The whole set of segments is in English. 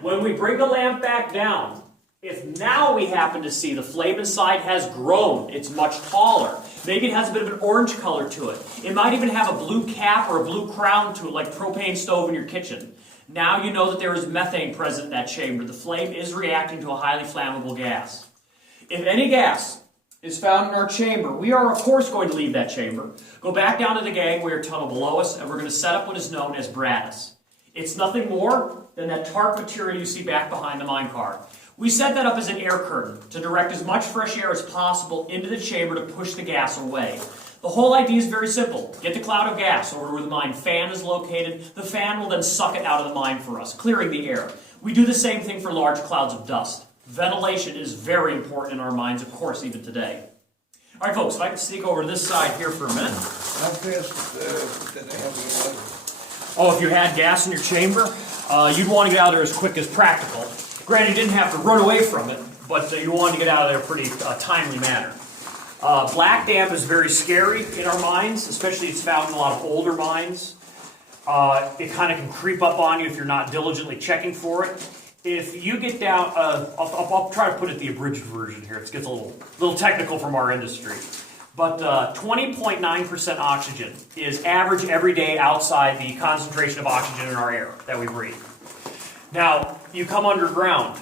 When we bring the lamp back down, if now we happen to see the flame inside has grown, it's much taller. Maybe it has a bit of an orange color to it. It might even have a blue cap or a blue crown to it, like propane stove in your kitchen. Now you know that there is methane present in that chamber. The flame is reacting to a highly flammable gas. If any gas is found in our chamber, we are of course going to leave that chamber, go back down to the gangway or tunnel below us, and we're going to set up what is known as Bradis. It's nothing more than that tarp material you see back behind the minecart. We set that up as an air curtain to direct as much fresh air as possible into the chamber to push the gas away. The whole idea is very simple. Get the cloud of gas over where the mine fan is located. The fan will then suck it out of the mine for us, clearing the air. We do the same thing for large clouds of dust. Ventilation is very important in our mines, of course, even today. All right, folks, if I can sneak over to this side here for a minute. How fast did they have the water? Oh, if you had gas in your chamber, you'd want to get out of there as quick as practical. Granted, you didn't have to run away from it, but you wanted to get out of there pretty timely manner. Black damp is very scary in our mines, especially it's found in a lot of older mines. It kind of can creep up on you if you're not diligently checking for it. If you get down, I'll try to put it the abridged version here. It gets a little technical from our industry. But 20.9% oxygen is average every day outside the concentration of oxygen in our air that we breathe. Now, you come underground.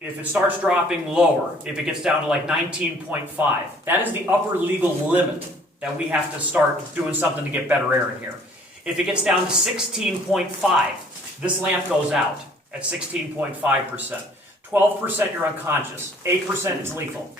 If it starts dropping lower, if it gets down to like 19.5, that is the upper legal limit that we have to start doing something to get better air in here. If it gets down to 16.5, this lamp goes out at 16.5%. 12% you're unconscious. 8% is lethal.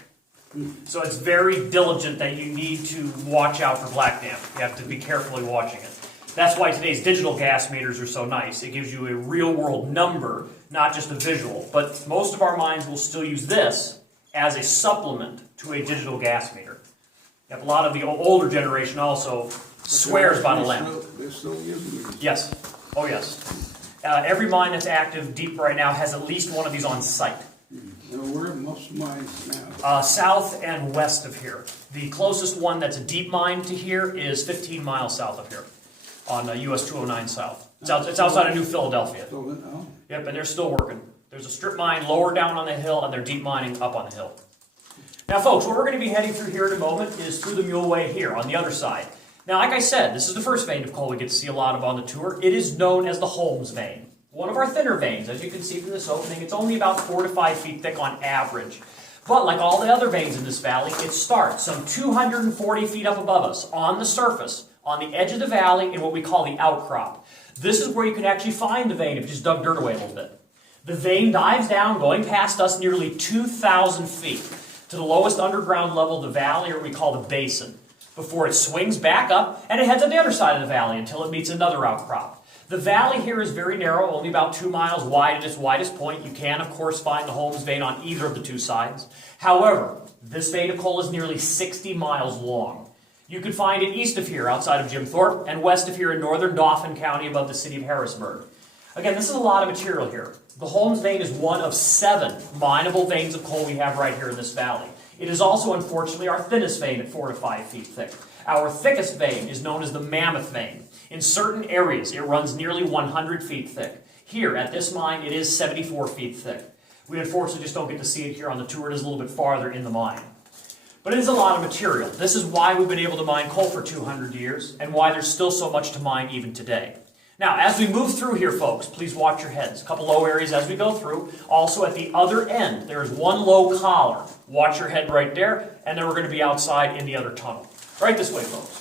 So it's very diligent that you need to watch out for black damp. You have to be carefully watching it. That's why today's digital gas meters are so nice. It gives you a real world number, not just a visual. But most of our mines will still use this as a supplement to a digital gas meter. You have a lot of the older generation also swears by the lamp. They're still using these? Yes. Oh yes. Every mine that's active deep right now has at least one of these on site. Now, where are most mines now? South and west of here. The closest one that's a deep mine to here is 15 miles south of here on US 209 South. It's outside of New Philadelphia. Oh. Yep, and they're still working. There's a strip mine lower down on the hill, and they're deep mining up on the hill. Now, folks, what we're going to be heading through here in a moment is through the Mule Way here on the other side. Now, like I said, this is the first vein of coal we get to see a lot of on the tour. It is known as the Holmes vein. One of our thinner veins, as you can see from this opening. It's only about 4 to 5 feet thick on average. But like all the other veins in this valley, it starts some 240 feet up above us on the surface, on the edge of the valley in what we call the outcrop. This is where you can actually find the vein if you just dug dirt away a little bit. The vein dives down, going past us nearly 2,000 feet to the lowest underground level of the valley, or what we call the basin, before it swings back up and it heads on the other side of the valley until it meets another outcrop. The valley here is very narrow, only about 2 miles wide at its widest point. You can, of course, find the Holmes vein on either of the two sides. However, this vein of coal is nearly 60 miles long. You can find it east of here, outside of Jim Thorpe, and west of here in northern Dauphin County above the city of Harrisburg. Again, this is a lot of material here. The Holmes vein is one of 7 mineable veins of coal we have right here in this valley. It is also, unfortunately, our thinnest vein at 4 to 5 feet thick. Our thickest vein is known as the Mammoth vein. In certain areas, it runs nearly 100 feet thick. Here, at this mine, it is 74 feet thick. We unfortunately just don't get to see it here on the tour. It is a little bit farther in the mine. But it is a lot of material. This is why we've been able to mine coal for 200 years, and why there's still so much to mine even today. Now, as we move through here, folks, please watch your heads. A couple low areas as we go through. Also, at the other end, there is one low collar. Watch your head right there, and then we're going to be outside in the other tunnel. Right this way, folks.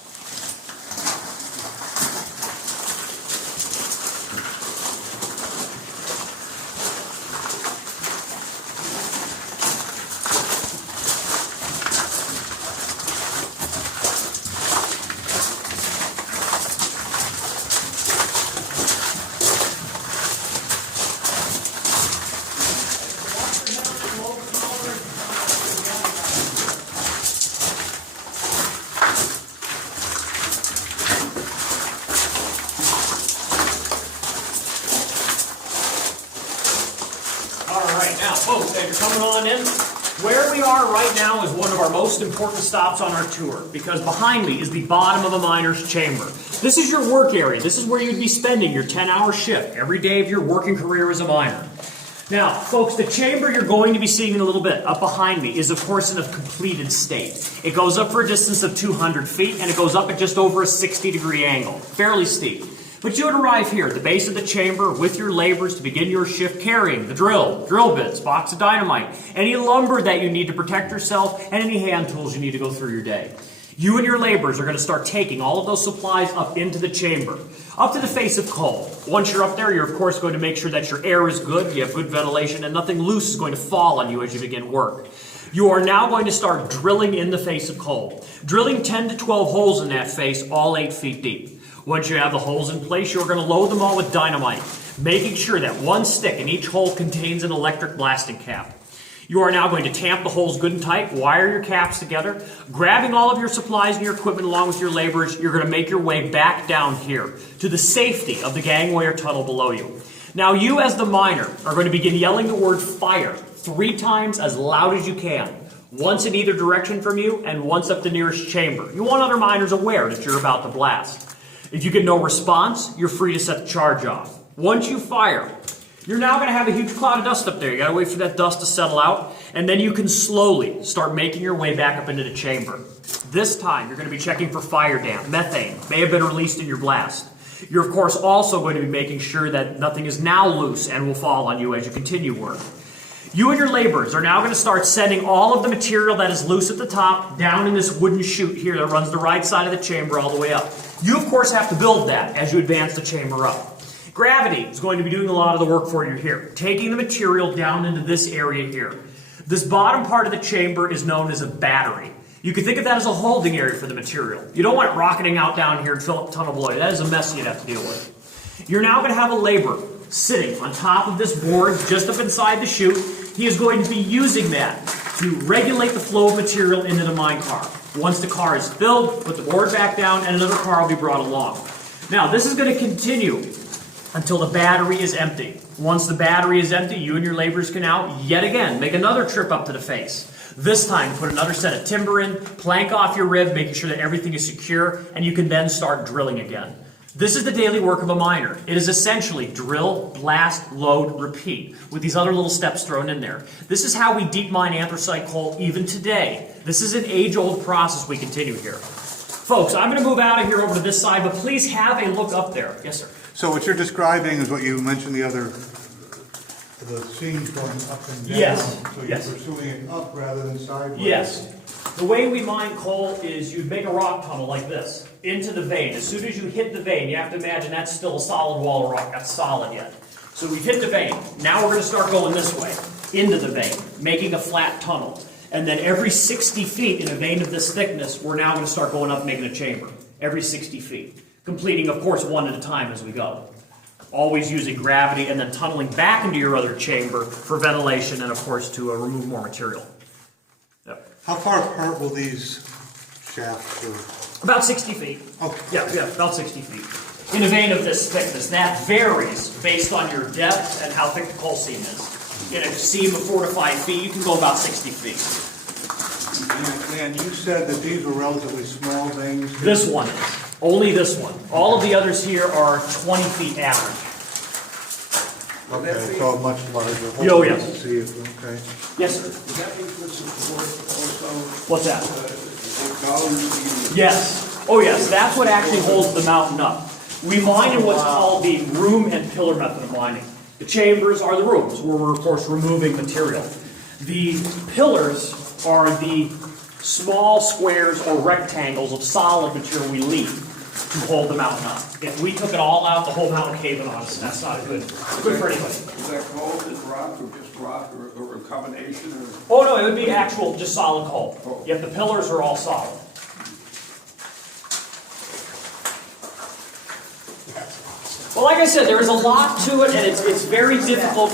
Now, folks, as you're coming on in, Where we are right now is one of our most important stops on our tour, because behind me is the bottom of a miner's chamber. This is your work area. This is where you'd be spending your 10-hour shift every day of your working career as a miner. Now, folks, the chamber you're going to be seeing in a little bit, up behind me, is of course in a completed state. It goes up for a distance of 200 feet, and it goes up at just over a 60-degree angle. Fairly steep. But you would arrive here at the base of the chamber with your laborers to begin your shift carrying the drill bits, box of dynamite, any lumber that you need to protect yourself, and any hand tools you need to go through your day. You and your laborers are going to start taking all of those supplies up into the chamber, up to the face of coal. Once you're up there, you're of course going to make sure that your air is good, you have good ventilation, and nothing loose is going to fall on you as you begin work. You are now going to start drilling in the face of coal, drilling 10 to 12 holes in that face, all 8 feet deep. Once you have the holes in place, you're going to load them all with dynamite, making sure that one stick in each hole contains an electric blasting cap. You are now going to tamp the holes good and tight, wire your caps together, grabbing all of your supplies and your equipment along with your laborers. You're going to make your way back down here to the safety of the gangway or tunnel below you. Now you as the miner are going to begin yelling the word fire 3 times as loud as you can. Once in either direction from you and once up the nearest chamber. You want other miners aware that you're about to blast. If you get no response, you're free to set the charge off. Once you fire, you're now going to have a huge cloud of dust up there. You got to wait for that dust to settle out, and then you can slowly start making your way back up into the chamber. This time, you're going to be checking for fire damp. Methane may have been released in your blast. You're, of course, also going to be making sure that nothing is now loose and will fall on you as you continue work. You and your laborers are now going to start sending all of the material that is loose at the top down in this wooden chute here that runs the right side of the chamber all the way up. You, of course, have to build that as you advance the chamber up. Gravity is going to be doing a lot of the work for you here, taking the material down into this area here. This bottom part of the chamber is known as a battery. You can think of that as a holding area for the material. You don't want it rocketing out down here and fill up the tunnel below you. That is a mess you'd have to deal with. You're now going to have a laborer sitting on top of this board just up inside the chute. He is going to be using that to regulate the flow of material into the mine car. Once the car is filled, put the board back down, and another car will be brought along. Now, this is going to continue until the battery is empty. Once the battery is empty, you and your laborers can now, yet again, make another trip up to the face. This time, put another set of timber in, plank off your rib, making sure that everything is secure, and you can then start drilling again. This is the daily work of a miner. It is essentially drill, blast, load, repeat, with these other little steps thrown in there. This is how we deep mine anthracite coal even today. This is an age-old process we continue here. Folks, I'm going to move out of here over to this side, but please have a look up there. Yes, sir. So what you're describing is what you mentioned the seams going up and down. Yes. So you're Yes. pursuing it up rather than sideways. Yes. The way we mine coal is you'd make a rock tunnel like this into the vein. As soon as you hit the vein, you have to imagine that's still a solid wall of rock. That's solid yet. So we've hit the vein. Now we're going to start going this way, into the vein, making a flat tunnel. And then every 60 feet in a vein of this thickness, we're now going to start going up and making a chamber. Every 60 feet. Completing, of course, one at a time as we go. Always using gravity and then tunneling back into your other chamber for ventilation and, of course, to remove more material. Yep. How far apart will these shafts go? About 60 feet. Okay. Yeah, about 60 feet. In a vein of this thickness. That varies based on your depth and how thick the coal seam is. In a seam of 4 to 5 feet, you can go about 60 feet. And you said that these were relatively small veins? This one is. Only this one. All of the others here are 20 feet average. Okay, so much larger. Oh, yes. See it, okay. Yes, sir. Does that include support also? What's that? Columns? Yes. Oh, yes. That's what actually holds the mountain up. We mine in what's called the room and pillar method of mining. The chambers are the rooms where we're, of course, removing material. The pillars are the small squares or rectangles of solid material we leave to hold the mountain up. If we took it all out, the whole mountain caving on us. That's not good for anybody. Is that coal, is rock, or just rock, or a combination? Or? Oh, no, it would be actual, just solid coal. Yep, the pillars are all solid. Well, like I said, there is a lot to it, and it's very difficult